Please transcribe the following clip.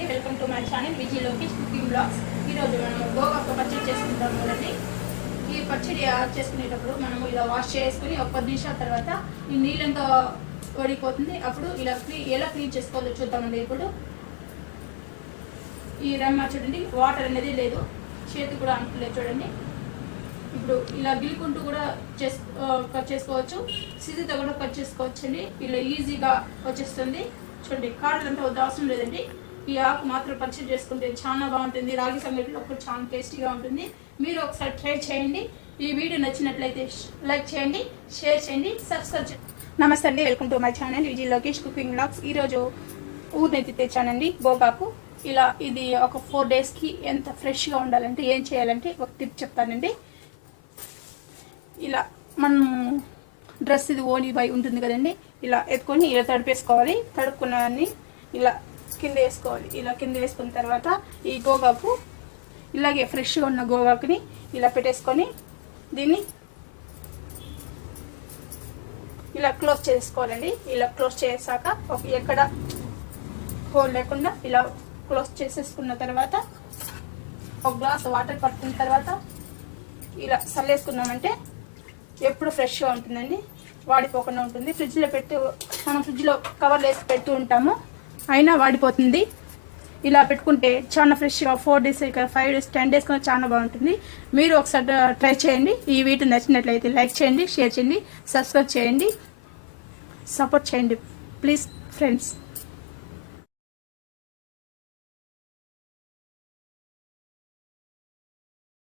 అండి, welcome to my channel Viji Lokesh cooking blogs. ఈరోజు మనం గోగాకు పచ్చడి చేసుకుంటాం కదండి. ఈ పచ్చడి చేసుకునేటప్పుడు మనము ఇలా వాష్ చేసుకుని ఒక 10 నిమిషాల తర్వాత ఈ నీళ్ళంతా వడిపోతుంది. అప్పుడు ఇలా ఎలా క్లీన్ చేసుకోవాలో చూద్దామండి. ఇప్పుడు ఈ రమ్మ చూడండి, వాటర్ అనేది లేదు, చేతి కూడా అంటలేదు చూడండి. ఇప్పుడు ఇలా గిలుకుంటూ కూడా కట్ చేసుకోవచ్చు, సిజీతో కూడా కట్ చేసుకోవచ్చు అండి. ఇలా ఈజీగా వచ్చేస్తుంది. చూడండి, కాడలంతా అవసరం లేదండి. ఈ ఆకు మాత్రం పచ్చడి చేసుకుంటే చాలా బాగుంటుంది. రాగి సంగటిలో కూడా చాలా టేస్టీగా ఉంటుంది. మీరు ఒకసారి ట్రై చేయండి. ఈ వీడియో నచ్చినట్లయితే లైక్ చేయండి, షేర్ చేయండి, సబ్స్క్రైబ్ చేయండి. నమస్తే అండి, welcome to my channel Viji Lokesh cooking blogs. ఈరోజు ఊరినైతే తెచ్చానండి గోగాకు. ఇలా ఇది ఒక 4 డేస్కి ఎంత ఫ్రెష్గా ఉండాలంటే ఏం చేయాలంటే ఒక టిప్ చెప్తానండి. ఇలా మనం డ్రెస్ ఇది ఓని బై ఉంటుంది కదండి, ఇలా ఎత్తుకొని ఇలా తడిపేసుకోవాలి. తడుపుకున్నవన్నీ ఇలా కింద వేసుకోవాలి. ఇలా కింద వేసుకున్న తర్వాత ఈ గోగాకు ఇలాగే ఫ్రెష్గా ఉన్న గోగాకుని ఇలా పెట్టేసుకొని దీన్ని ఇలా క్లోజ్ చేసుకోవాలండి. ఇలా క్లోజ్ చేసాక ఎక్కడ హోల్ లేకుండా ఇలా క్లోజ్ చేసేసుకున్న తర్వాత ఒక గ్లాస్ వాటర్ పట్టుకున్న తర్వాత ఇలా చల్లేసుకున్నామంటే ఎప్పుడు ఫ్రెష్గా ఉంటుందండి, వాడిపోకుండా ఉంటుంది. ఫ్రిడ్జ్లో పెట్టి మనం ఫ్రిడ్జ్లో కవర్లు వేసి పెడుతూ ఉంటాము, అయినా వాడిపోతుంది. ఇలా పెట్టుకుంటే చాలా ఫ్రెష్గా 4 డేస్, 5 డేస్, 10 డేస్ కూడా చాలా బాగుంటుంది. మీరు ఒకసారి ట్రై చేయండి. ఈ వీడియో నచ్చినట్లయితే లైక్ చేయండి, షేర్ చేయండి, సబ్స్క్రైబ్ చేయండి, సపోర్ట్ చేయండి ప్లీజ్ ఫ్రెండ్స్.